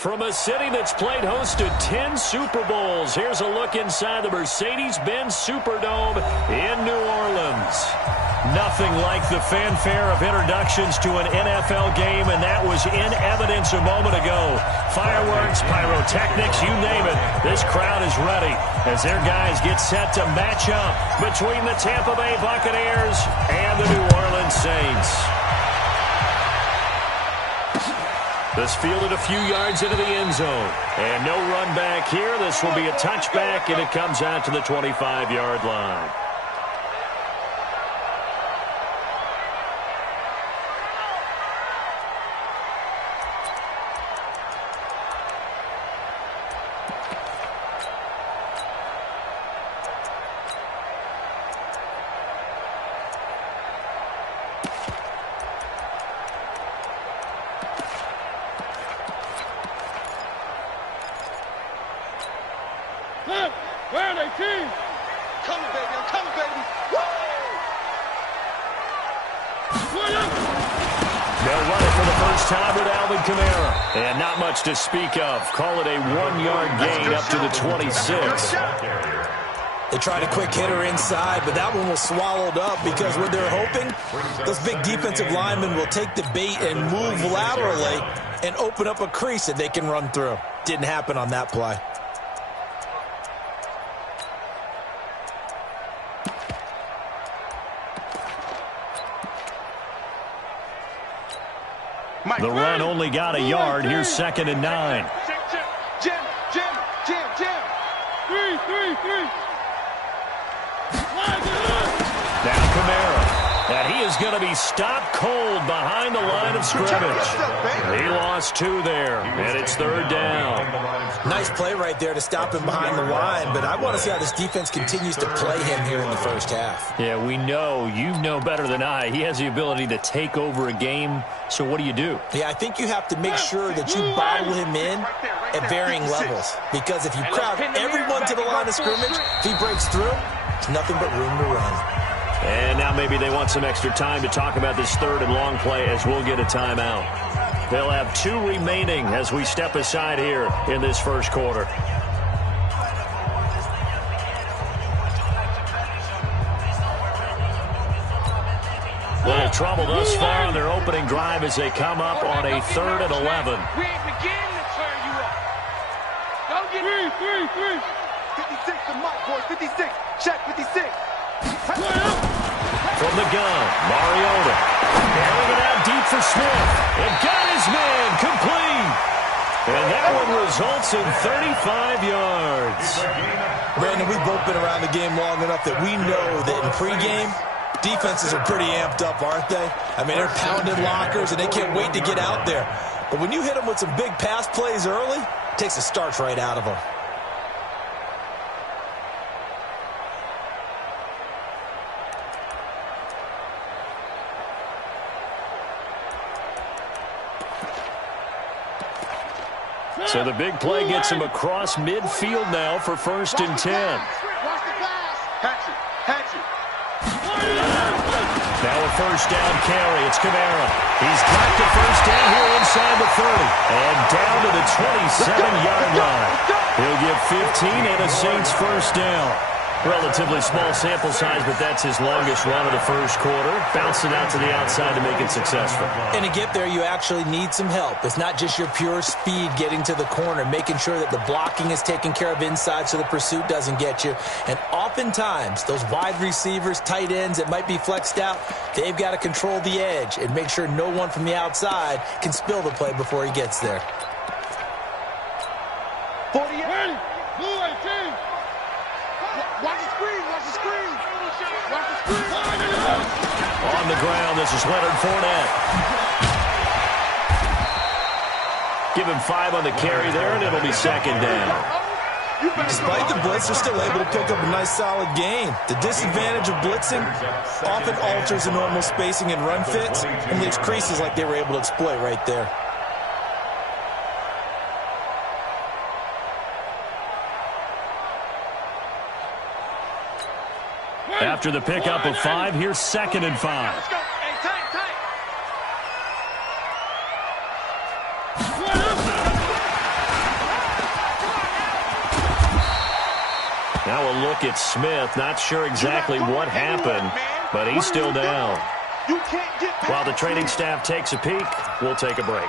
From a city that's played host to 10 Super Bowls, here's a look inside the Mercedes-Benz Superdome in New Orleans. Nothing like the fanfare of introductions to an NFL game, and that was in evidence a moment ago. Fireworks, pyrotechnics, you name it. This crowd is ready as their guys get set to match up between the Tampa Bay Buccaneers and the New Orleans Saints. This fielded a few yards into the end zone. And no run back here. This will be a touchback, and it comes out to the 25-yard line. Where are they, team? Coming, baby. I'm coming, baby. Woo! They'll run it for the first time with Alvin Kamara. And not much to speak of. Call it a 1-yard gain up to the 26. They tried a quick hitter inside, but that one was swallowed up because what they're hoping, those big defensive linemen will take the bait and move laterally and open up a crease that they can run through. Didn't happen on that play. The run only got a yard. Here's 2nd and 9. Jim. 3. Now Kamara. And he is going to be stopped cold behind the line of scrimmage. He lost 2 there, and it's 3rd down. Nice play right there to stop him behind the line, but I want to see how this defense continues to play him here in the first half. Yeah, we know. You know better than I. He has the ability to take over a game, so what do you do? Yeah, I think you have to make sure that you bottle him in at varying levels, because if you crowd everyone to the line of scrimmage, if he breaks through, there's nothing but room to run. And now maybe they want some extra time to talk about this 3rd and long play as we'll get a timeout. They'll have 2 remaining as we step aside here in this first quarter. Little trouble thus far on their opening drive as they come up on a 3rd and 11. We ain't beginning to turn you up. Don't get 3. 56 to Mike, boys. 56. Check 56. From the gun, Mariota. Carrying it out deep for Smith. And got his man complete. And that one results in 35 yards. Brandon, we've both been around the game long enough that we know that in pregame, defenses are pretty amped up, aren't they? I mean, they're pounding lockers, and they can't wait to get out there. But when you hit them with some big pass plays early, it takes the starch right out of them. So the big play gets him across midfield now for 1st and 10. Hatchet. Now a 1st down carry. It's Kamara. He's got the 1st down here inside the 30. And down to the 27-yard line. He'll get 15 and a Saints 1st down. Relatively small sample size, but that's his longest run of the first quarter. Bounce it out to the outside to make it successful. And to get there, you actually need some help. It's not just your pure speed getting to the corner, making sure that the blocking is taken care of inside so the pursuit doesn't get you. And oftentimes, those wide receivers, tight ends that might be flexed out, they've got to control the edge and make sure no one from the outside can spill the play before he gets there. 48. Blue 18. Watch the screen. On the ground, this is Leonard Fournette. Give him 5 on the carry there, and it'll be 2nd down. Despite the blitz, they're still able to pick up a nice, solid gain. The disadvantage of blitzing often alters the normal spacing and run fits and leaves creases like they were able to exploit right there. After the pickup of 5, here's 2nd and 5. Let's go. Hey, tight. look at Smith. Not sure exactly what happened, but he's still down. While the training staff takes a peek, we'll take a break.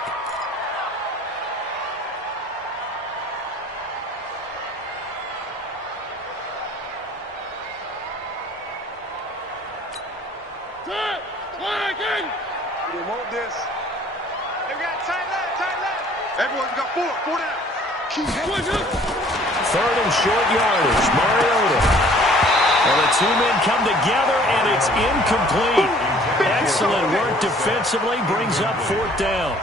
They want this. They got tight left. Everyone's got four down. Third and short yardage, Mariota. Well, the two men come together, and it's incomplete. Excellent work defensively, brings up fourth down.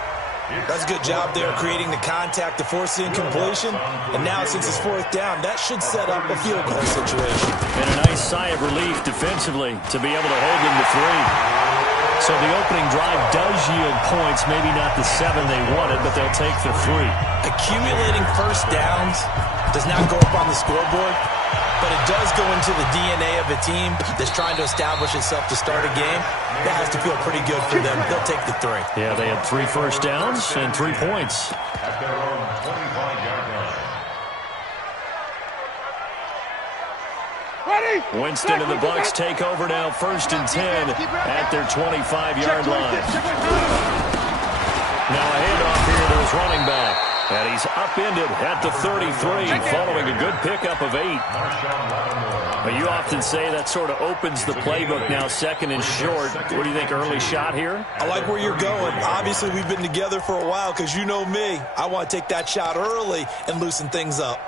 That's a good job there creating the contact to force the incompletion. And now since it's fourth down, that should set up a field goal situation. And a nice sigh of relief defensively to be able to hold them to 3. So the opening drive does yield points, maybe not the 7 they wanted, but they'll take the 3. Accumulating first downs does not go up on the scoreboard, but it does go into the DNA of a team that's trying to establish itself to start a game. That has to feel pretty good for them. They'll take the 3. Yeah, they had 3 first downs and 3 points. Winston and the Bucs take over now, 1st and 10 at their 25-yard line. Now a handoff here to his running back. And he's upended at the 33 following a good pickup of 8. But you often say that sort of opens the playbook now, 2nd and short. What do you think, early shot here? I like where you're going. Obviously, we've been together for a while because you know me. I want to take that shot early and loosen things up.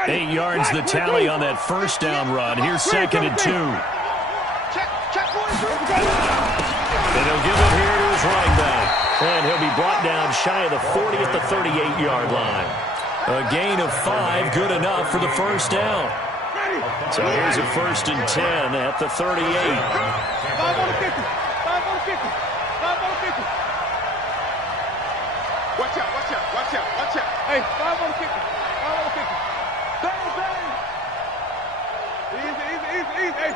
8 yards the tally on that first down run. Here's 2nd and 2. And he'll give it here to his running back. And he'll be brought down shy of the 40 at the 38-yard line. A gain of 5, good enough for the first down. So here's a 1st and 10 at the 38. 5 on the 50. 5 on the 50. 5 on the 50. Watch out, watch out, watch out, watch out. Hey, 5 on the 50. 5 on the 50. Bang, bang. Easy. Hey,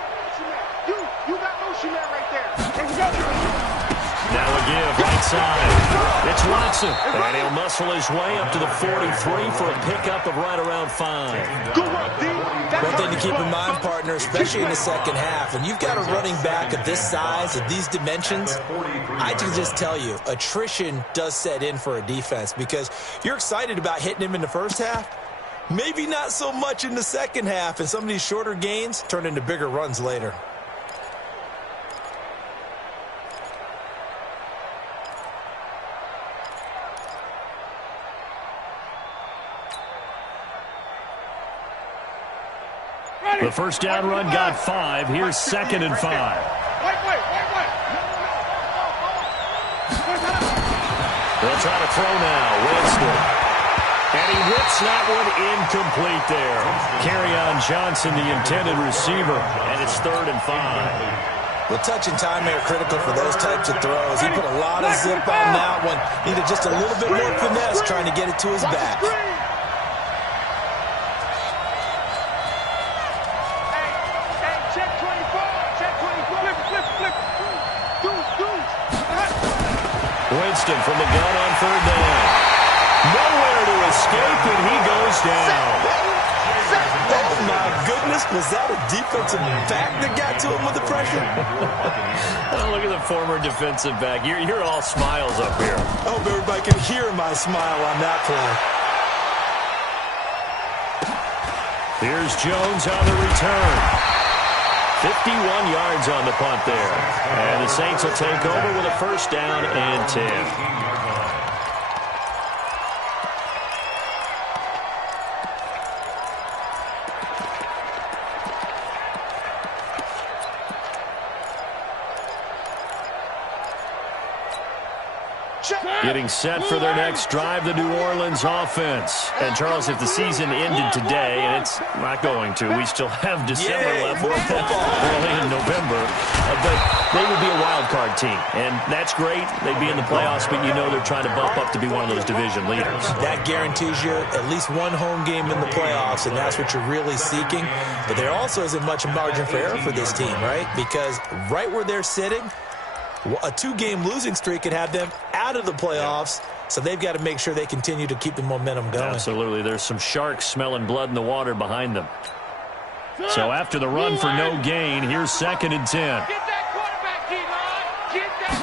you got no Shemet right there. Now a give, right side. It's Watson. And he'll muscle his way up to the 43 for a pickup of right around 5. Good work, D. One thing to keep in mind, partner, especially in the second half, when you've got a running back of this size, of these dimensions, I can just tell you, attrition does set in for a defense because you're excited about hitting him in the first half. Maybe not so much in the second half, and some of these shorter gains turn into bigger runs later. The first down run got 5. Here's 2nd and 5. They'll try to throw now. Winston. And he whips that one incomplete there. Kerryon Johnson, the intended receiver, and it's 3rd and 5. Well, touch and time are critical for those types of throws. He put a lot of zip on that one. Needed just a little bit more finesse trying to get it to his back. Winston from the gun on 3rd down. Nowhere to escape, and he goes down. Oh, my goodness. Was that a defensive back that got to him with the pressure? Oh, look at the former defensive back. You're all smiles up here. I hope everybody can hear my smile on that play. Here's Jones on the return. 51 yards on the punt there. And the Saints will take over with a first down and 10. Getting set for their next drive, the New Orleans offense. And, Charles, if the season ended today, and it's not going to, we still have December left, early in November, but they would be a wild card team. And that's great. They'd be in the playoffs, but you know they're trying to bump up to be one of those division leaders. That guarantees you at least one home game in the playoffs, and that's what you're really seeking. But there also isn't much margin for error for this team, right? Because right where they're sitting, A 2-game losing streak could have them out of the playoffs, so they've got to make sure they continue to keep the momentum going. Absolutely. There's some sharks smelling blood in the water behind them. So after the run for no gain, here's 2nd and 10. Get that quarterback, D-line. Get that.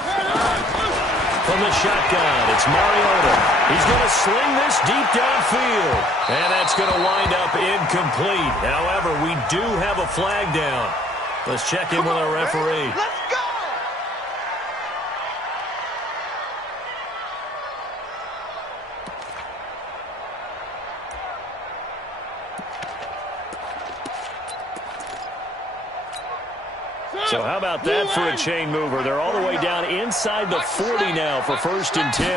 From the shotgun, it's Mariota. He's going to sling this deep downfield. And that's going to wind up incomplete. However, we do have a flag down. Let's check in with our referee. Let's go. So how about that for a chain mover? They're all the way down inside the 40 now for 1st and 10.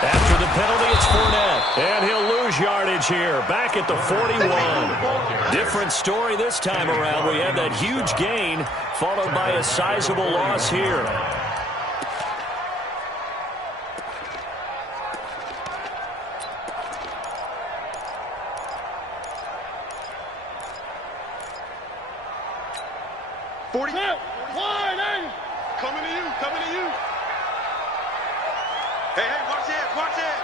After the penalty, it's Fournette. And he'll lose yardage here. Back at the 41. Different story this time around. We had that huge gain followed by a sizable loss here. Coming to you, coming to you. Hey, watch it, watch it.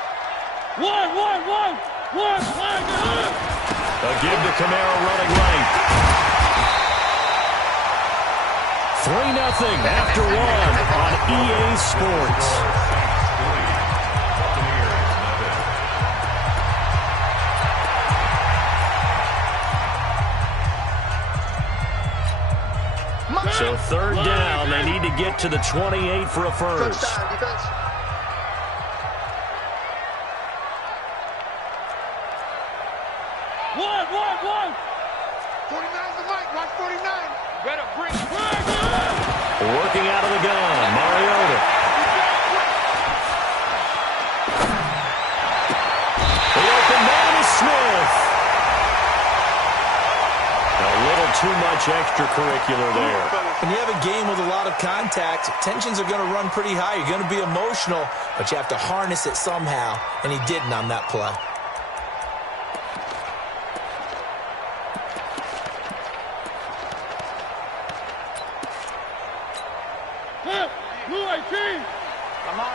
One. A give to Kamara running right. 3-0 after 1 on EA Sports. So 3rd down, they need to get to the 28 for a first. Touchdown, defense. One. 49's the mic. Watch 49. Better bring it. Working out of the gun, Mariota. The open man is Smith. A little too much extracurricular there. When you have a game with a lot of contact, tensions are going to run pretty high. You're going to be emotional, but you have to harness it somehow, and he didn't on that play. I'm on.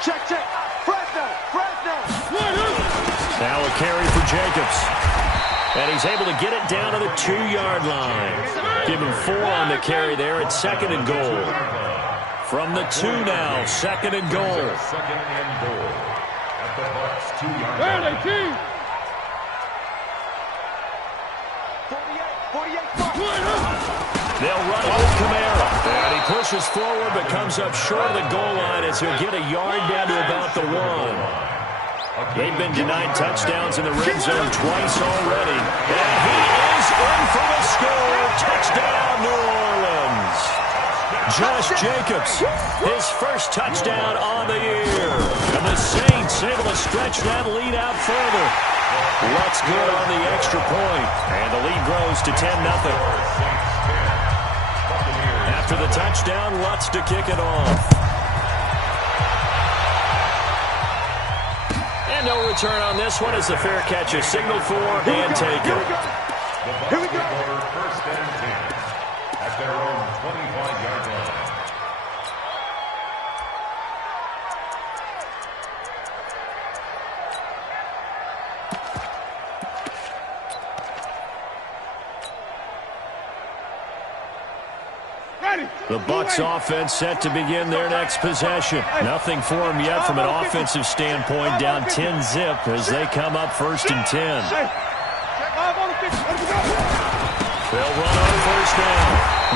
Check. Fresno. Now a carry for Jacobs. And he's able to get it down to the 2-yard line. Give him 4 on the carry there at 2nd and goal. From the 2 now, 2nd and goal. Second and goal at the Bucs 2-yard line. 48. They'll run it with Kamara. And he pushes forward but comes up short of the goal line as he'll get a yard down to about the 1. They've been denied touchdowns in the red zone twice already. And he is in for the score. Touchdown, New Orleans. Josh Jacobs, his first touchdown on the year. And the Saints able to stretch that lead out further. Lutz good on the extra point. And the lead grows to 10-0. After the touchdown, Lutz to kick it off. And no return on this one as the fair catch is signaled for and taken. Here we go. First and 10 at their own 25-yard line. The Bucs offense set to begin their next possession. Nothing for them yet from an offensive standpoint, down 10-0 as they come up 1st and 10. They'll run on 1st down.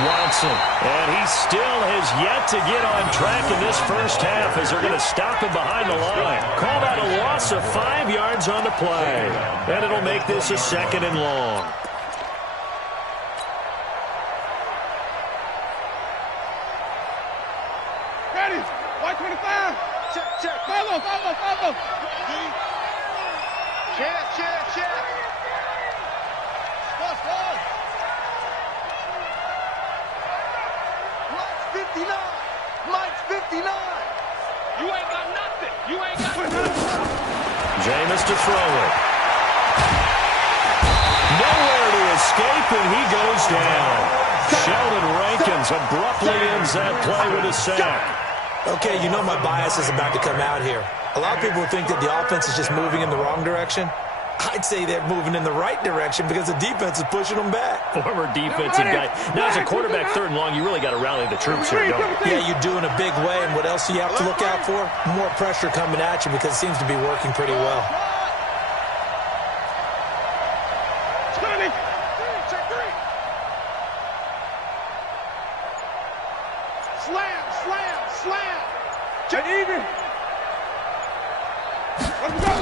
Watson, and he still has yet to get on track in this first half as they're going to stop him behind the line. Called out a loss of 5 yards on the play, and it'll make this a 2nd and long. Follow. Check. Mike's 59. You ain't got nothing. Jameis to throw it. Nowhere to escape, and he goes down. Sheldon Rankins Orleans abruptly ends that play with a sack. Okay, you know my bias is about to come out here. A lot of people think that the offense is just moving in the wrong direction. I'd say they're moving in the right direction because the defense is pushing them back. Former defensive guy. Now, as a quarterback, 3rd and long, you really got to rally the troops here, don't you? Yeah, you do in a big way. And what else do you have to look out for? More pressure coming at you because it seems to be working pretty well. Slam, slam, slam. Get even. Let's go.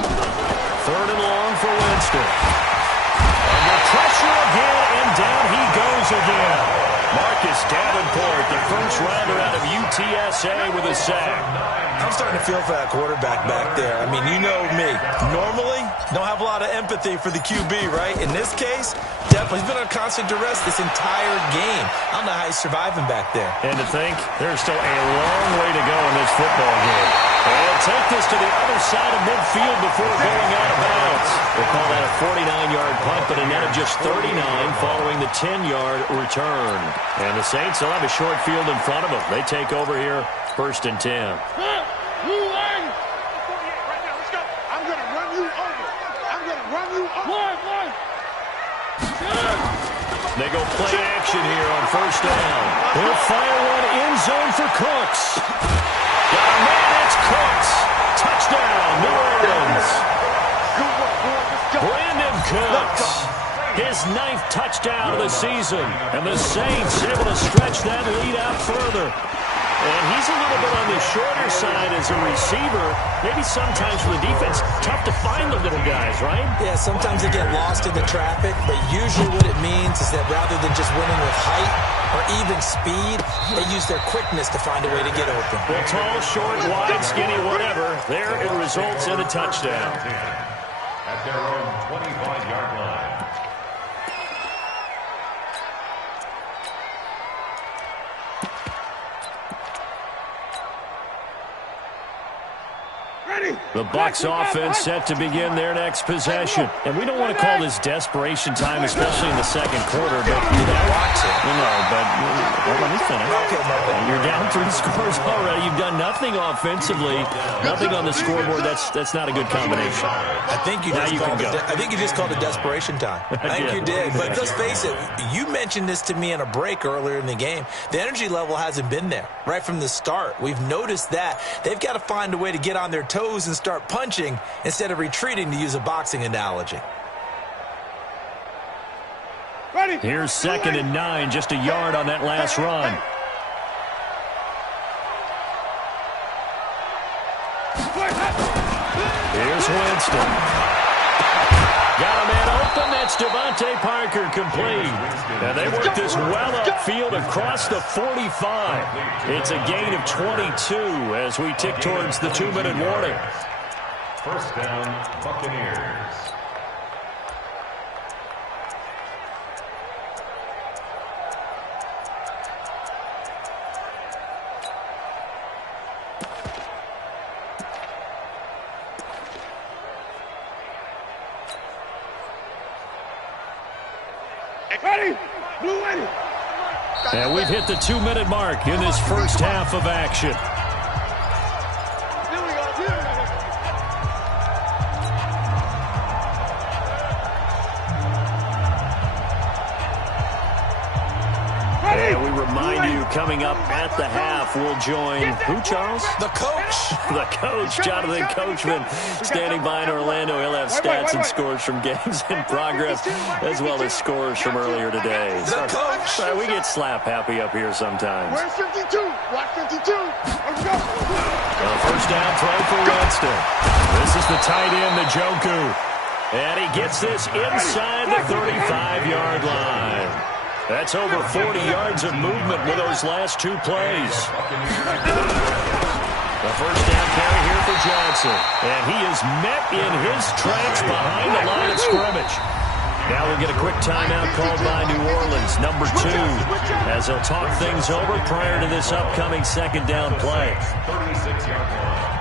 3rd and long for Winston. Under pressure again, and down he goes again. Marcus Davenport, the first rounder out of UTSA with a sack. I'm starting to feel for that quarterback back there. I mean, you know me. Normally, don't have a lot of empathy for the QB, right? In this case, definitely. He's been on constant duress this entire game. I don't know how he's surviving back there. And to think, there's still a long way to go in this football game. They'll take this to the other side of midfield before going out of bounds. We'll call that a 49-yard punt, but a net of just 39 following the 10-yard return. And the Saints will have a short field in front of them. They take over here, 1st and 10. Right now, let's go. I'm going to run you over. I'm going to run you over. They go play action here on 1st down. They'll fire one end zone for Cooks. Got a man, it's Cooks. Touchdown, New Orleans. Brandon Cooks. His 9th touchdown of the season. And the Saints able to stretch that lead out further. And he's a little bit on the shorter side as a receiver. Maybe sometimes for the defense, tough to find the little guys, right? Yeah, sometimes they get lost in the traffic, but usually what it means is that rather than just winning with height or even speed, they use their quickness to find a way to get open. Well, tall, short, wide, skinny, whatever, there it results in a touchdown. At their own 25-yard line. The Bucs offense set to begin their next possession. And we don't want to call this desperation time, especially in the 2nd quarter. But You don't want to. let me finish. Okay, You're down 3 scores already. You've done nothing offensively, nothing on the scoreboard. That's not a good combination. I think you just called it desperation time. I think you did. But let's face it, you mentioned this to me in a break earlier in the game. The energy level hasn't been there right from the start. We've noticed that. They've got to find a way to get on their toes and start punching instead of retreating, to use a boxing analogy. Here's 2nd and 9, just a yard on that last run. Here's Winston. Got a man open. That's Devontae Parker complete. And they work this well upfield across the 45. It's a gain of 22 as we tick towards the 2-minute warning. 1st down, Buccaneers. And we've hit the 2-minute mark in this first half of action. And we remind you, coming up at the half, we'll join who, Charles? The coach. The coach, Jonathan Coachman, standing by in Orlando. He'll have stats and scores from games in progress, as well as scores from earlier today. The coach. Sorry, we get slap happy up here sometimes. Where's 52? Watch 52. Let's go. First down throw for Winston. This is the tight end, Njoku. And he gets this inside the 35-yard line. That's over 40 yards of movement with those last 2 plays. The first down carry here for Johnson. And he is met in his tracks behind the line of scrimmage. Now we'll get a quick timeout called by New Orleans, number 2, as they'll talk things over prior to this upcoming 2nd down play. 36-yard line.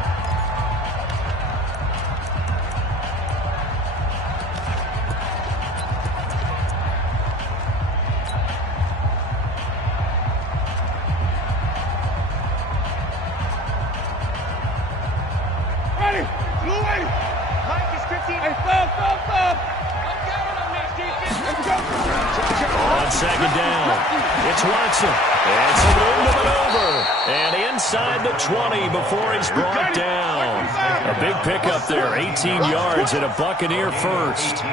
it's Watson. It's a room to maneuver. And inside the 20 before he's brought down. A big pickup there, 18 yards and a Buccaneer first. First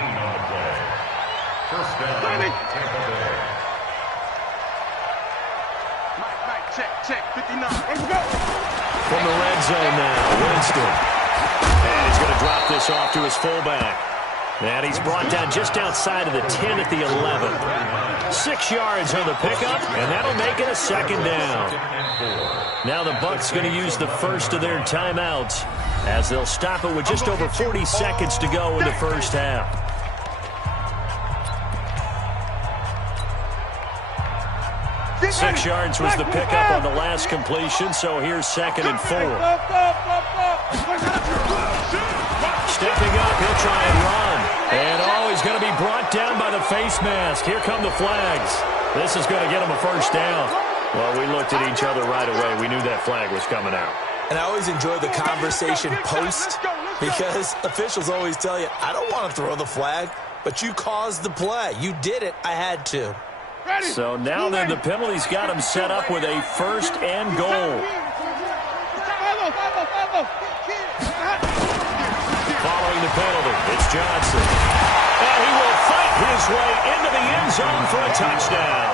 down, Tampa Bay. Mike, check, 59. Let's go. From the red zone now, Winston. And he's going to drop this off to his fullback. And he's brought down just outside of the 10 at the 11. 6 yards on the pickup, and that'll make it a second down. Now the Bucs going to use the first of their timeouts as they'll stop it with just over 40 seconds to go in the first half. Six yards was the pickup on the last completion, so here's 2nd and 4. Stepping up, he'll try and run. And he's going to be brought down by the face mask. Here come the flags. This is going to get him a first down. Well, we looked at each other right away. We knew that flag was coming out. And I always enjoy the conversation post because officials always tell you, I don't want to throw the flag, but you caused the play. You did it. I had to. So now then the penalty's got him set up with a first and goal. Following the penalty, it's Johnson. And he will fight his way into the end zone for a touchdown.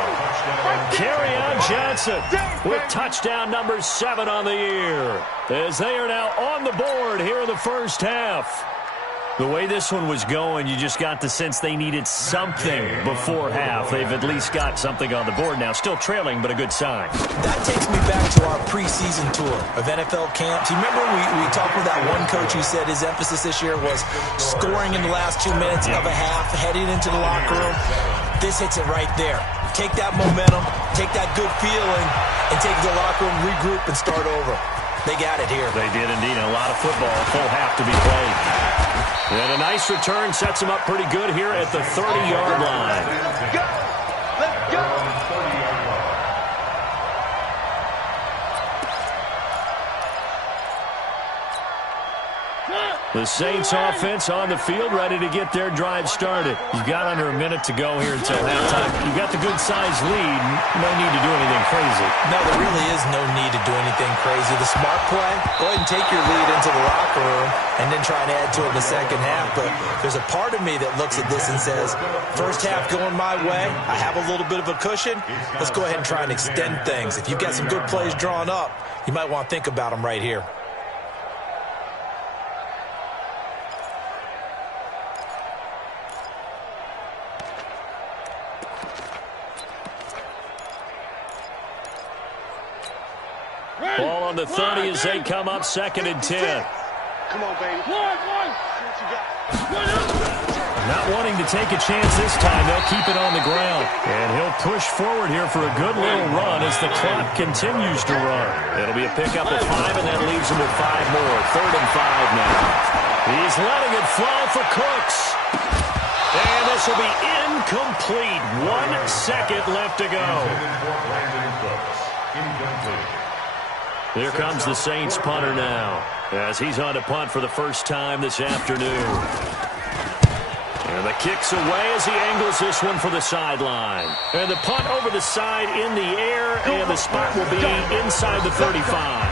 Kerryon Johnson with touchdown number 7 on the year as they are now on the board here in the first half. The way this one was going, you just got the sense they needed something before half. They've at least got something on the board now. Still trailing, but a good sign. That takes me back to our preseason tour of NFL camps. You remember we talked with that one coach who said his emphasis this year was scoring in the last 2 minutes of a half, heading into the locker room. This hits it right there. Take that momentum, take that good feeling, and take it to the locker room, regroup, and start over. They got it here. They did indeed. A lot of football, full half to be played. And a nice return sets him up pretty good here at the 30-yard line. Let's go. Let's go. The Saints offense on the field, ready to get their drive started. You've got under a minute to go here until halftime. You've got the good-sized lead. No need to do anything crazy. No, there really is no need to do anything crazy. The smart play, go ahead and take your lead into the locker room and then try and add to it in the second half. But there's a part of me that looks at this and says, first half going my way, I have a little bit of a cushion. Let's go ahead and try and extend things. If you've got some good plays drawn up, you might want to think about them right here. Ball on the 30 as they come up 2nd and 10. Come on, baby. One. Not wanting to take a chance this time, they'll keep it on the ground. And he'll push forward here for a good little run as the clock continues to run. It'll be a pickup of 5, and that leaves him with 5 more. 3rd and 5 now. He's letting it fly for Cooks. And this will be incomplete. 1 second left to go. Here comes the Saints punter now as he's on to punt for the first time this afternoon. And the kick's away as he angles this one for the sideline. And the punt over the side in the air, and the spot will be inside the 35.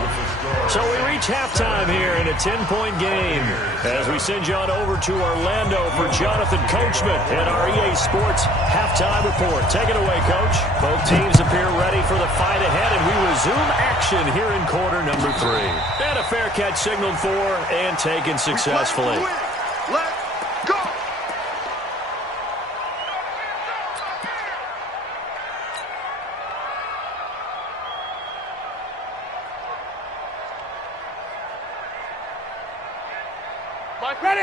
So we reach halftime here in a 10-point game as we send you on over to Orlando for Jonathan Coachman and our EA Sports halftime report. Take it away, Coach. Both teams appear ready for the fight ahead, and we resume action here in quarter number 3. And a fair catch signaled for and taken successfully. Let's go.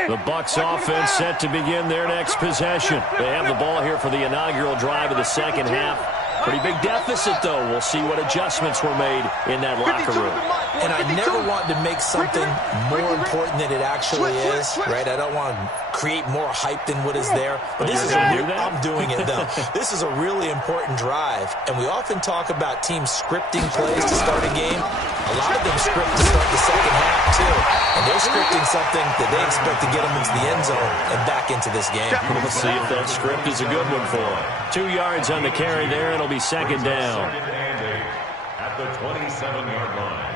The Bucs offense set to begin their next possession. They have the ball here for the inaugural drive of the second half. Pretty big deficit, though. We'll see what adjustments were made in that locker room. And I never want to make something more important than it actually is, right? I don't want to create more hype than what is there. But this is I'm doing it, though. This is a really important drive. And we often talk about teams scripting plays to start a game. A lot of them script to start the second half, too. And they're scripting something that they expect to get them into the end zone and back into this game. Let's see if that script is a good one for them. 2 yards on the carry there. It'll be second down. Second and 8 at the 27-yard line.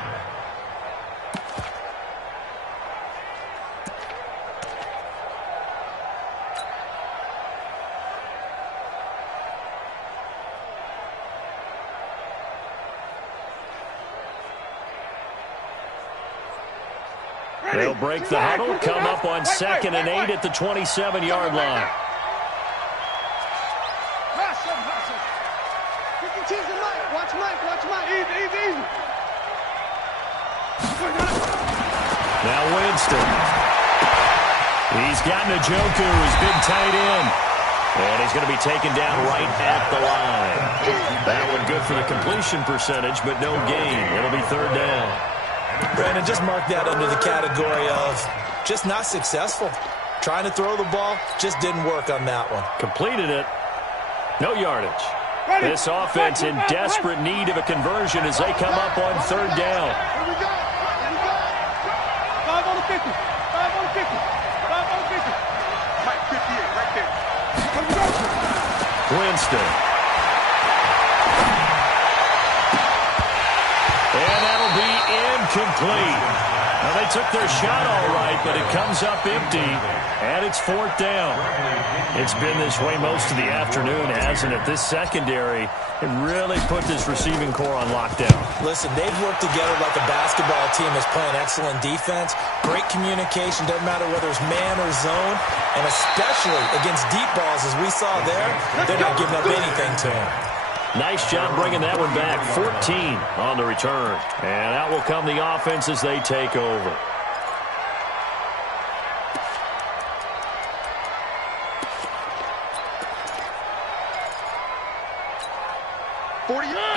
They'll break the huddle, come up on 2nd and 8 at the 27-yard line. Now Winston. He's got Njoku, his big tight end. And he's going to be taken down right at the line. That one good for the completion percentage, but no gain. It'll be third down. Brandon, just mark that under the category of just not successful. Trying to throw the ball, just didn't work on that one. Completed it. No yardage. This offense in desperate need of a conversion as they come up on third down. Here we go. 5 on the 50. 5 on the 50. 5 on the 50. Mike, 58, right there. Here we go. Winston. And that'll be incomplete. Now, they took their shot all right, but it comes up empty, and it's fourth down. It's been this way most of the afternoon, hasn't it? This secondary, it really put this receiving core on lockdown. Listen, they've worked together like a basketball team that's playing excellent defense. Great communication, doesn't matter whether it's man or zone, and especially against deep balls, as we saw there, they're not giving up anything to them. Nice job bringing that one back. 14 on the return. And out will come the offense as they take over.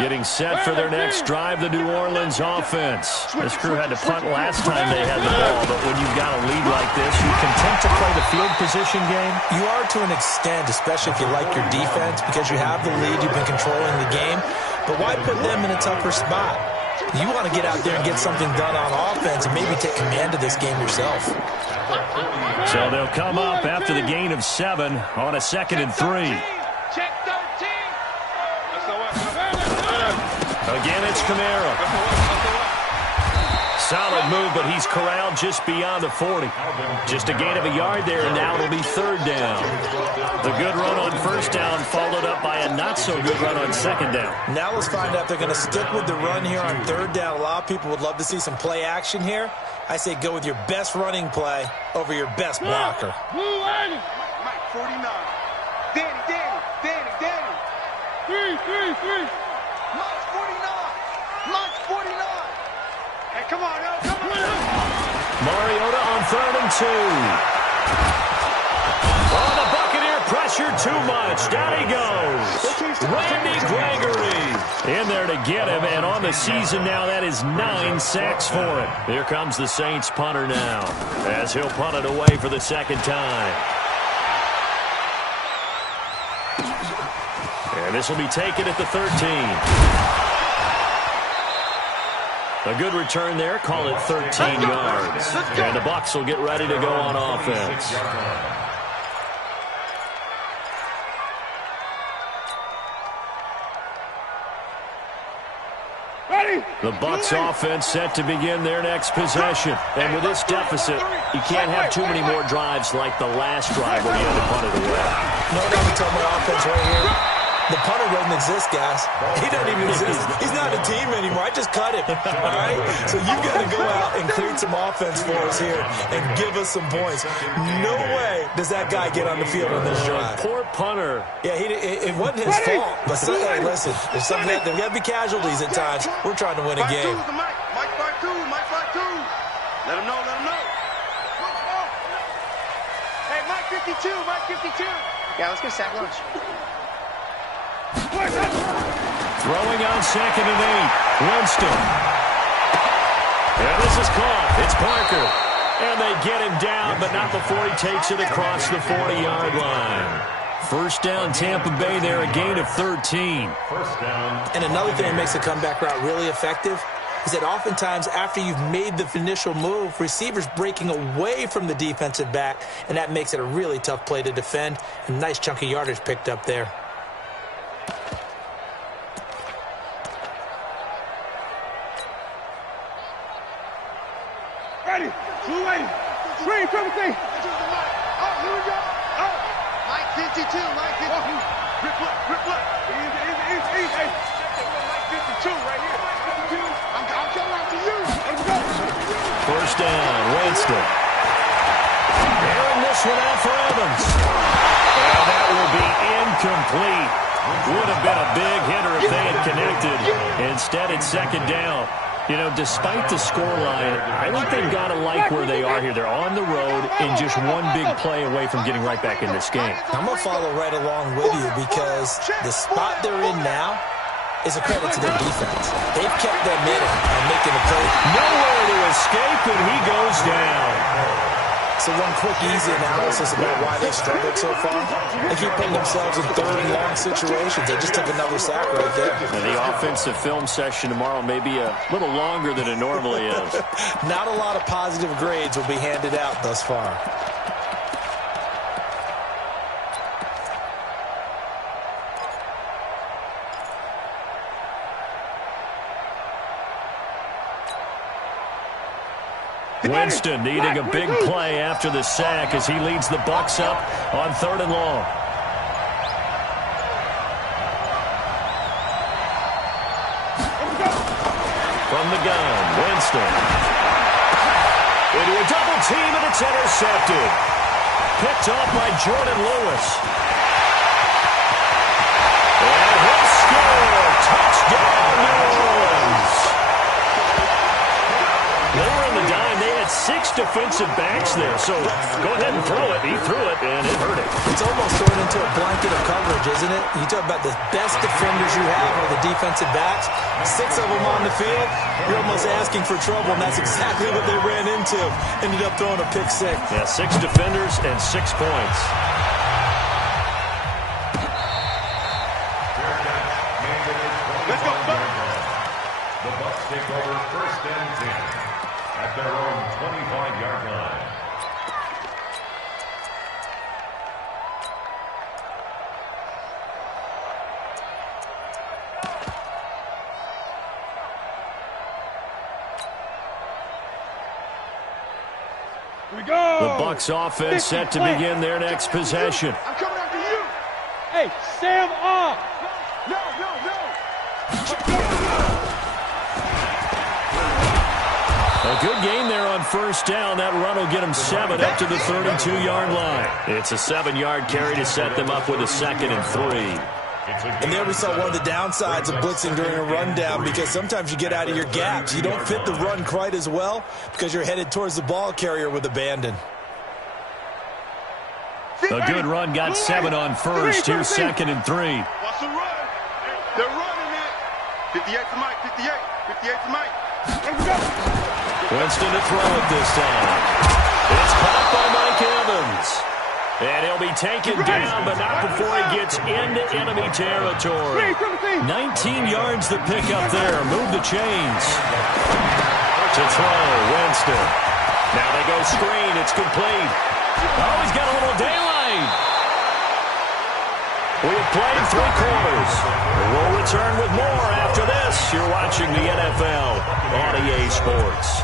Getting set for their next drive, the New Orleans offense. This crew had to punt last time they had the ball, but when you've got a lead like this, you're content to play the field position game? You are to an extent, especially if you like your defense, because you have the lead, you've been controlling the game. But why put them in a tougher spot? You want to get out there and get something done on offense and maybe take command of this game yourself. So they'll come up after the gain of 7 on a 2nd and 3. Check 13. Again, it's Kamara. Solid move, but he's corralled just beyond the 40. Just a gain of a yard there, and now it'll be third down. The good run on first down followed up by a not-so-good run on second down. Now let's find out if they're going to stick with the run here on third down. A lot of people would love to see some play action here. I say go with your best running play over your best blocker. Mike, 49. Danny. 3. Mike's 49. Hey, come on, yo. Come on. Mariota on 3rd and 2. Oh, the Buccaneer pressure too much. Down he goes. Randy Gregory in there to get him, and on the season now, that is 9 sacks for him. Here comes the Saints punter now, as he'll punt it away for the second time. And this will be taken at the 13. A good return there. Call it 13 yards. And the Bucs will get ready to go on offense. The Bucs offense set to begin their next possession. And with this deficit, you can't have too many more drives like the last drive where you had to punt it away. No, I'm going to tell my offense right here. The punter doesn't exist, guys. He doesn't even exist. He's not a team anymore. I just cut him. All right? So you got to go out and create some offense for us here and give us some points. No way does that guy get on the field on this drive. Poor punter. Yeah, it wasn't his fault. But hey, listen, there's something that there got to be casualties at times. We're trying to win a game. Mike 5-2. Let him know. Hey, Mike 52. Yeah, let's get a sack lunch. Throwing on 2nd and 8. Winston. And this is caught. It's Parker. And they get him down, but not before he takes it across the 40-yard line. First down, Tampa Bay there, a gain of 13. First down. And another thing that makes the comeback route really effective is that oftentimes after you've made the initial move, receivers breaking away from the defensive back, and that makes it a really tough play to defend. A nice chunk of yardage picked up there. Ready. Two ready. Screen, Timothy. Oh, here we go. Oh. Mike 52. Mike 52. Grip look. Grip look. Easy. Hey. Mike 52 right here. Mike 52. I'm coming out to you. Let's go. First down, Winston. Airing this one out for Evans. And that will be incomplete. Would have been a big hitter if they had connected. Instead, it's second down. You know, despite the scoreline, I think they've got to like where they are here. They're on the road and just one big play away from getting right back in this game. I'm going to follow right along with you because the spot they're in now is a credit to their defense. They've kept them in it and making the play. Nowhere to escape, and he goes down. So one quick, easy analysis about why they struggled so far. They keep putting themselves in third and long situations. They just took another sack right there. And the offensive film session tomorrow may be a little longer than it normally is. Not a lot of positive grades will be handed out thus far. Winston needing a big play after the sack as he leads the Bucs up on 3rd and long. From the gun, Winston. Into a double team, and it's intercepted. Picked off by Jordan Lewis. And he'll score. Touchdown, New Orleans. They were in the dime. They had 6 defensive backs there. So go ahead and throw it. He threw it, and it hurt it. It's almost turned into a blanket of coverage, isn't it? You talk about the best defenders you have are the defensive backs. 6 of them on the field. You're almost asking for trouble, and that's exactly what they ran into. Ended up throwing a pick six. Yeah, 6 defenders and 6 points. Let's go, Bucs. The Bucs take over 1st and 10 at their own 25-yard line. Here we go. The Bucs offense set to begin their next possession. I'm coming after you. Hey, Sam off. No. A good gain there on 1st down. That run will get them 7 up to the 32-yard line. It's a 7-yard carry to set them up with a 2nd and 3. And there we saw one of the downsides of blitzing during a rundown because sometimes you get out of your gaps. You don't fit the run quite as well because you're headed towards the ball carrier with abandon. A good run got 7 on 1st. Here's 2nd and 3. Watch the run. They're running it. 58 to Mike. 58 to Mike. Here we go. Winston to throw it this time. It's caught by Mike Evans. And he'll be taken down, but not before he gets into enemy territory. 19 yards the pick up there. Move the chains. To throw, Winston. Now they go screen. It's complete. Oh, he's got a little daylight. We've played 3 quarters. We'll return with more after this. You're watching the NFL on EA Sports.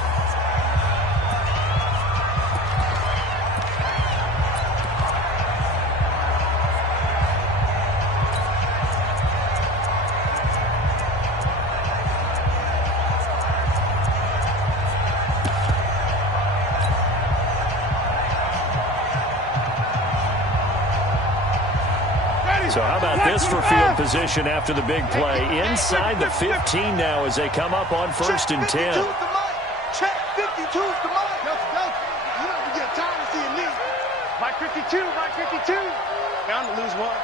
So how about this for field position after the big play? Inside the 15 now as they come up on 1st and 10. Check 52's the mark. You don't get time to see a knee. Mike 52. Bound to lose one.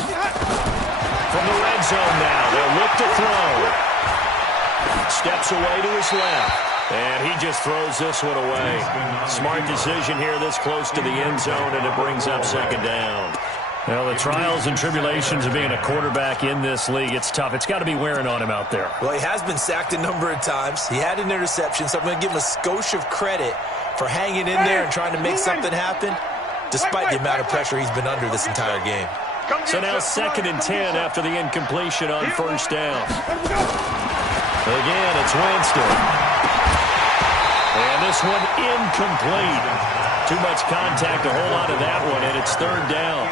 From the red zone now, they'll look to throw. Steps away to his left. And he just throws this one away. Smart decision here this close to the end zone, and it brings up second down. Well, the trials and tribulations of being a quarterback in this league, it's tough. It's got to be wearing on him out there. Well, he has been sacked a number of times. He had an interception, so I'm going to give him a skosh of credit for hanging in there and trying to make something happen, despite the amount of pressure he's been under this entire game. So now 2nd and 10 after the incompletion on first down. Again, it's Winston. And this one incomplete. Too much contact to hold on to that one, and it's 3rd down.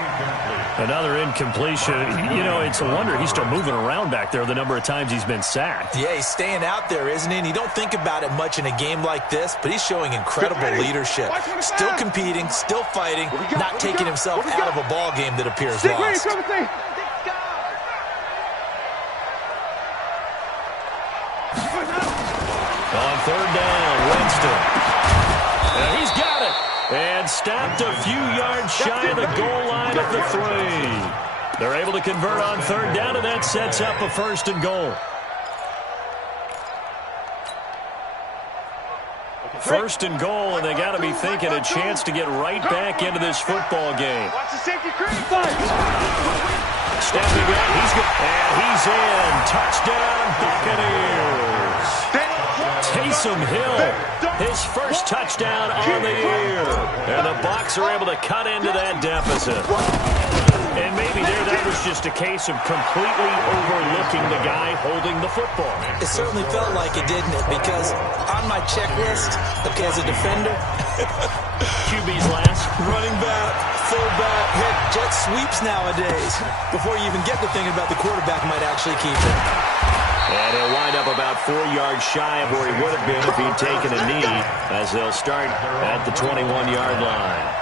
Another incompletion. You know, it's a wonder he's still moving around back there the number of times he's been sacked. Yeah, he's staying out there, isn't he? And you don't think about it much in a game like this, but he's showing incredible leadership. Still competing, still fighting, not taking himself out of a ball game that appears lost. On 3rd down, Winston. And he's got it. And stopped a few yards shy of the goal line at the 3. They're able to convert on 3rd down, and that sets up a 1st and goal. 1st and goal, and they got to be thinking a chance to get right back into this football game. Stepping up, he's in. Touchdown, Buccaneers. Taysom Hill, his first touchdown on the year. And the Bucs are able to cut into that deficit. And maybe that was just a case of completely overlooking the guy holding the football. It certainly felt like it, didn't it? Because on my checklist, okay, as a defender, QB's last. Running back, fullback, head jet sweeps nowadays. Before you even get to thinking about the quarterback might actually keep it. And he'll wind up about 4 yards shy of where he would have been if he'd taken a knee, as they'll start at the 21-yard line.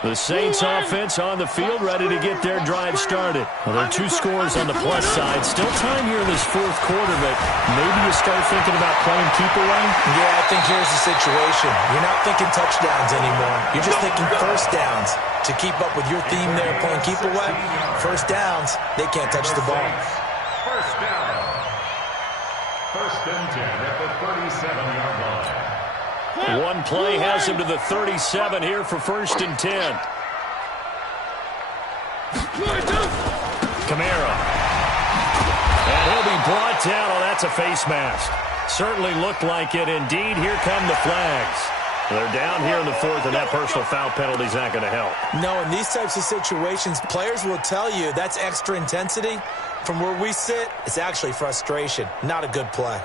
The Saints offense on the field, ready to get their drive started. Well, there are 2 scores on the plus side. Still time here in this 4th quarter, but maybe you start thinking about playing keep away? Yeah, I think here's the situation. You're not thinking touchdowns anymore. You're just thinking first downs. To keep up with your theme there, playing keep away, first downs, they can't touch the ball. First down. 1st and 10 at the 37-yard line. One play has him to the 37 here for 1st and 10. Kamara. And he'll be brought down. Oh, that's a face mask. Certainly looked like it. Indeed, here come the flags. They're down here in the 4th, and that personal foul penalty is not going to help. No, in these types of situations, players will tell you that's extra intensity. From where we sit, it's actually frustration. Not a good play.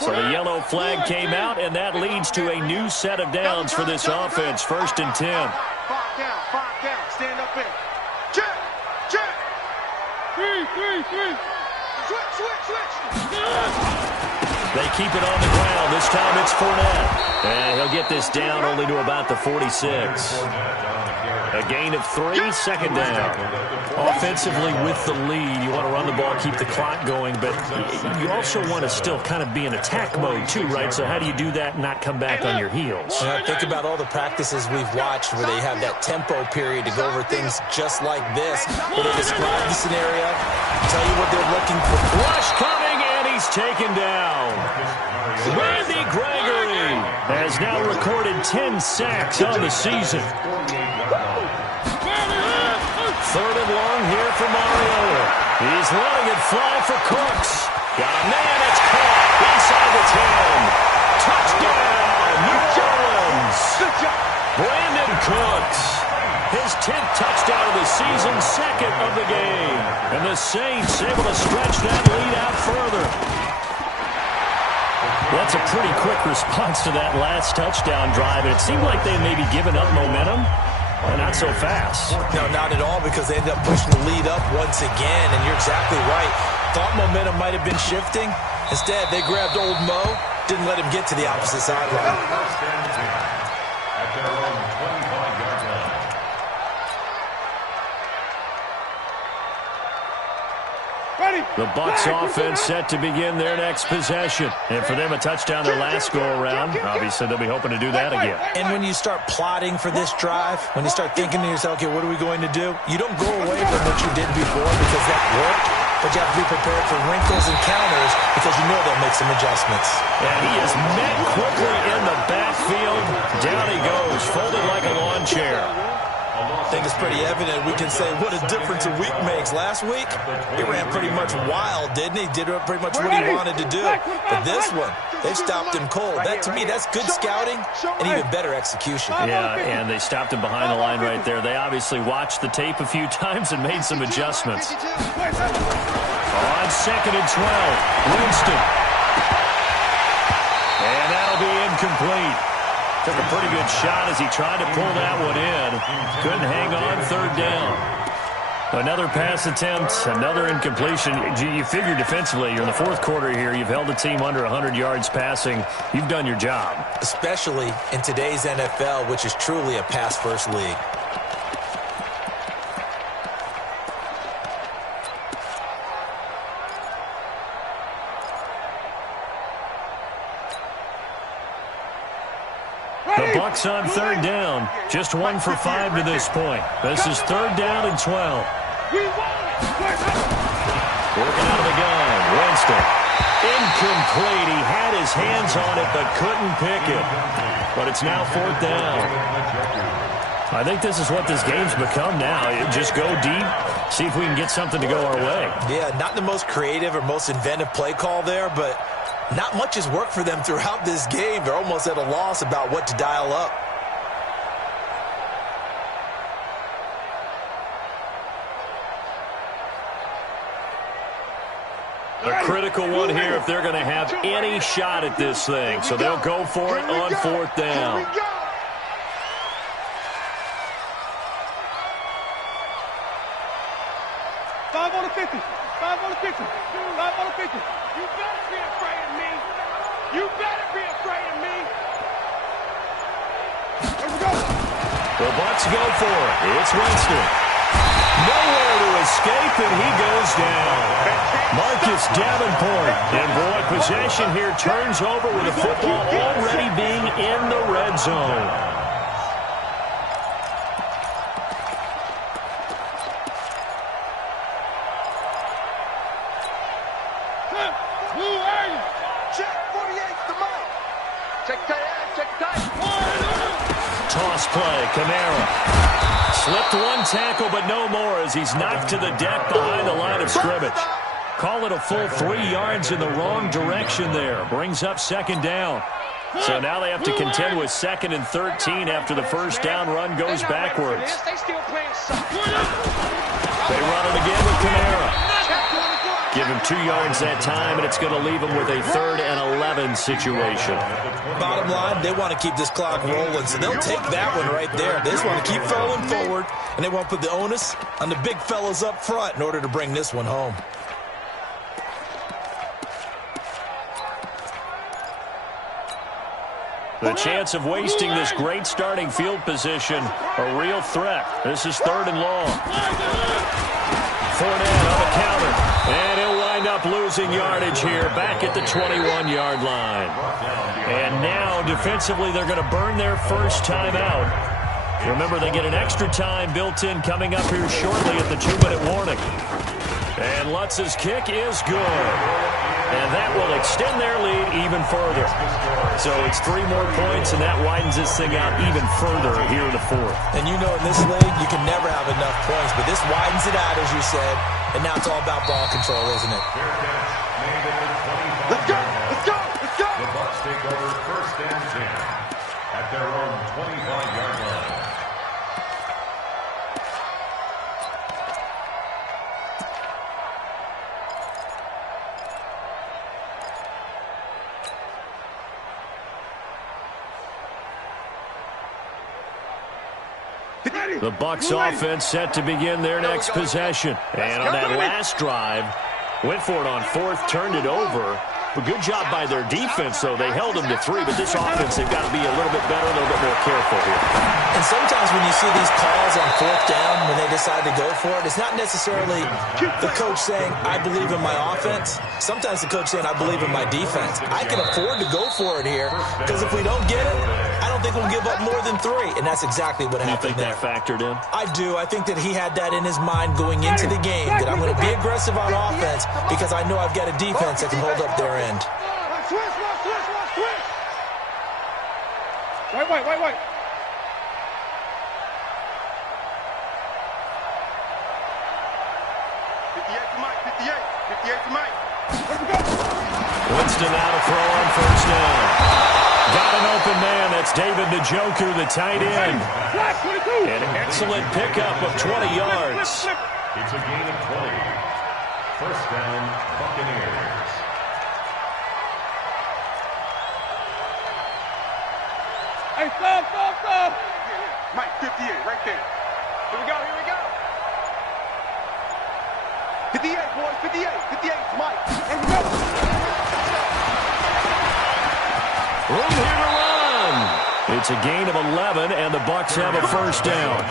So the yellow flag came out, and that leads to a new set of downs for this offense. 1st and 10. 5 down, stand up in. Check, check. 3. Switch. They keep it on the ground. This time it's Fournette. And he'll get this down only to about the 46. A gain of 3, 2nd down. Offensively with the lead, you want to run the ball, keep the clock going, but you also want to still kind of be in attack mode too, right? So how do you do that and not come back on your heels? Think about all the practices we've watched where they have that tempo period to go over things just like this, where they describe the scenario, tell you what they're looking for. Rush coming, and he's taken down. Randy Gregory has now recorded 10 sacks on the season. 3rd and long here for Mariota. He's letting it fly for Cooks. Got a man, it's caught inside the 10. Touchdown, New Orleans. Brandon Cooks. His 10th touchdown of the season, 2nd of the game. And the Saints able to stretch that lead out further. That's a pretty quick response to that last touchdown drive. And it seemed like they maybe given up momentum. Not so fast. No, not at all, because they ended up pushing the lead up once again, and you're exactly right. Thought momentum might have been shifting. Instead, they grabbed old Mo, didn't let him get to the opposite sideline. At their own 25-yard line. The Bucs offense set to begin their next possession. And for them, a touchdown their last go-around. Obviously, they'll be hoping to do that again. And when you start plotting for this drive, when you start thinking to yourself, okay, what are we going to do? You don't go away from what you did before because that worked, but you have to be prepared for wrinkles and counters because you know they'll make some adjustments. And he is met quickly in the backfield. Down he goes, folded like a lawn chair. I think it's pretty evident. We can say what a difference a week makes. Last week, he ran pretty much wild, didn't he? Did pretty much what he wanted to do. But this one, they stopped him cold. That, to me, that's good scouting and even better execution. Yeah, and they stopped him behind the line right there. They obviously watched the tape a few times and made some adjustments. On 2nd and 12, Winston. And that'll be incomplete. Took a pretty good shot as he tried to pull that one in. Couldn't hang on 3rd down. Another pass attempt, another incompletion. You figure defensively, you're in the 4th quarter here. You've held the team under 100 yards passing. You've done your job. Especially in today's NFL, which is truly a pass-first league. The Bucs on 3rd down. Just 1 for 5 to this point. This is 3rd down and 12. Working out of the gun. Winston. Incomplete. He had his hands on it but couldn't pick it. But it's now 4th down. I think this is what this game's become now. Just go deep, see if we can get something to go our way. Yeah, not the most creative or most inventive play call there, but not much has worked for them throughout this game. They're almost at a loss about what to dial up. A critical one here if they're going to have any shot at this thing. So they'll go for it on 4th down. Five on the 50. 5 on the 50. 5 on the 50. You better be afraid of me. You better be afraid of me. Let's go. The Bucs go for it. It's Winston. Nowhere to escape, and he goes down. Marcus Davenport. And boy, possession here turns over with the football already being in the red zone. Toss play, Kamara. Slipped one tackle, but no more as he's knocked to the deck behind the line of scrimmage. Call it a full 3 yards in the wrong direction there. Brings up 2nd down. So now they have to contend with 2nd and 13 after the first down run goes backwards. They run it again with Kamara. Give him 2 yards that time, and it's going to leave him with a 3rd and 11 situation. Bottom line, they want to keep this clock rolling, so they'll take that one right there. They just want to keep falling forward, and they want to put the onus on the big fellas up front in order to bring this one home. The chance of wasting this great starting field position, a real threat. This is 3rd and long. Fournette on the counter, and he'll wind up losing yardage here back at the 21-yard line. And now, defensively, they're going to burn their first timeout. Remember, they get an extra time built in coming up here shortly at the 2-minute warning. And Lutz's kick is good. And that will extend their lead even further. So it's 3 more points, and that widens this thing out even further here in the 4th. And you know in this league, you can never have enough points, but this widens it out, as you said. And now it's all about ball control, isn't it? Let's go. Let's go. Let's go. The Bucs take over 1st and 10 at their own 25-yard line. The Bucs offense set to begin their next possession. And on that last drive, went for it on 4th, turned it over. A good job by their defense, though. They held them to 3, but this offense, they've got to be a little bit better, a little bit more careful here. And sometimes when you see these calls on 4th down, when they decide to go for it, it's not necessarily the coach saying, I believe in my offense. Sometimes the coach saying, I believe in my defense. I can afford to go for it here, because if we don't get it, I don't think we'll give up more than 3. And that's exactly what happened there. You think that factored in? I do. I think that he had that in his mind going into the game, that I'm going to be aggressive on offense because I know I've got a defense that can hold up their end. Switch. Wait. 58 to Mike. Winston now to throw on 1st down. Got an open man. That's David Njoku, the tight end. An excellent pickup of 20 yards. It's a gain of 20. 1st down, Buccaneers. Hey, stop. Mike, 58, right there. Here we go. 58, boys, 58. 58, Mike. Here we go. Room here to run. It's a gain of 11, and the Bucs have a 1st down.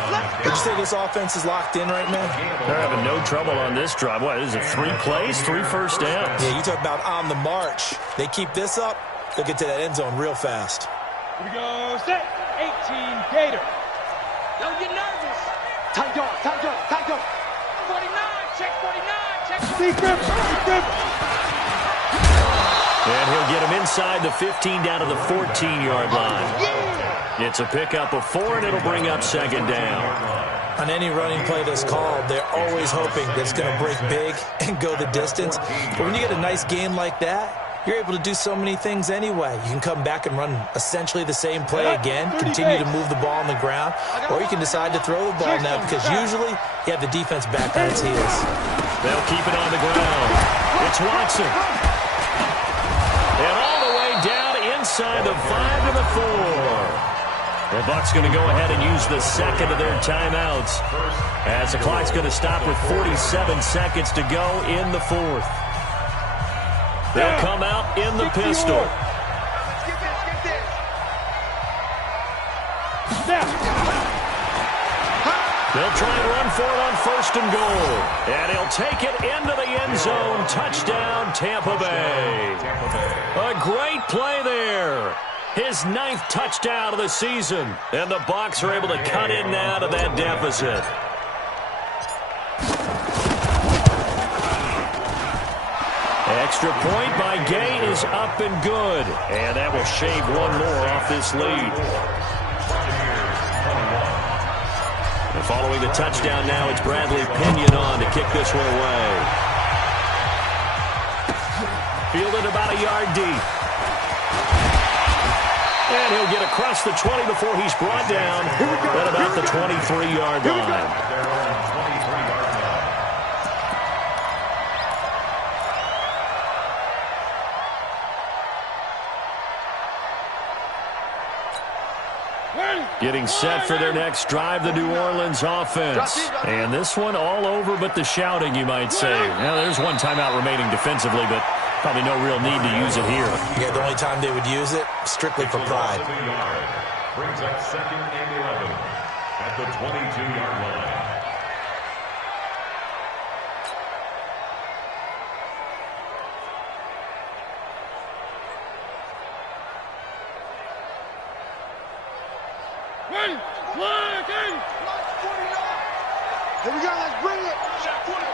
Would you say this offense is locked in right now? They're having no trouble on this drive. What is it, 3 plays, 3 first downs? Yeah, you talk about on the march. They keep this up, they'll get to that end zone real fast. Here we go, set. 18, Gator. Don't get nervous. Tight go. 49, check 49. And he'll get him inside the 15 down to the 14-yard line. It's a pickup of 4, and it'll bring up 2nd down. On any running play that's called, they're always hoping that it's going to break big and go the distance. But when you get a nice game like that, you're able to do so many things anyway. You can come back and run essentially the same play again, continue to move the ball on the ground, or you can decide to throw the ball now because usually you have the defense back on its heels. They'll keep it on the ground. It's Watson. And all the way down inside the 5 to the 4. The Bucs going to go ahead and use the 2nd of their timeouts as the clock's going to stop with 47 seconds to go in the 4th. They'll come out in the pistol. Get this. They'll try and run for it on 1st and goal. And he'll take it into the end zone. Touchdown, Tampa Bay. A great play there. His 9th touchdown of the season. And the Bucs are able to cut in now to that deficit. Extra point by Gay is up and good. And that will shave 1 more off this lead. And following the touchdown now, it's Bradley Pinion on to kick this one away. Fielded about a yard deep. And he'll get across the 20 before he's brought down at about the 23-yard line. Getting set for their next drive, the New Orleans offense. And this one all over but the shouting, you might say. Now, there's 1 timeout remaining defensively, but probably no real need to use it here. Yeah, the only time they would use it, strictly for pride. Brings up 2nd and 11 at the 22-yard line. Here we go, let's bring it.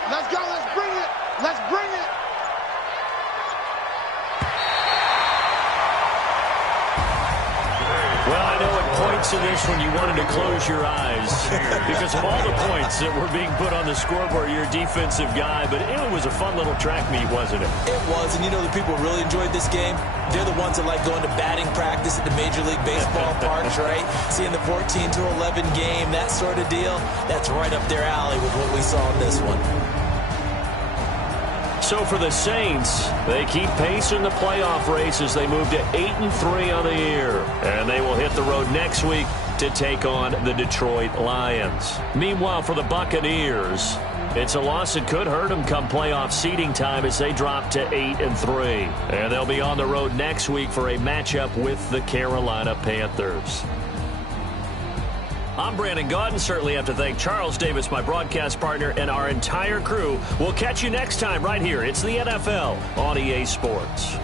Let's go, let's bring it. Let's bring it. Well, I know at points in this one you wanted to close your eyes because of all the points that were being put on the scoreboard, you're a defensive guy, but it was a fun little track meet, wasn't it? It was, and you know the people who really enjoyed this game? They're the ones that like going to batting practice at the Major League Baseball parks, right? Seeing the 14-11 game, that sort of deal, that's right up their alley with what we saw in this one. So for the Saints, they keep pace in the playoff race as they move to 8-3 on the year. And they will hit the road next week to take on the Detroit Lions. Meanwhile, for the Buccaneers, It's a loss that could hurt them come playoff seeding time as they drop to 8-3. And they'll be on the road next week for a matchup with the Carolina Panthers. I'm Brandon Gaudin. Certainly have to thank Charles Davis, my broadcast partner, and our entire crew. We'll catch you next time right here. It's the NFL on EA Sports.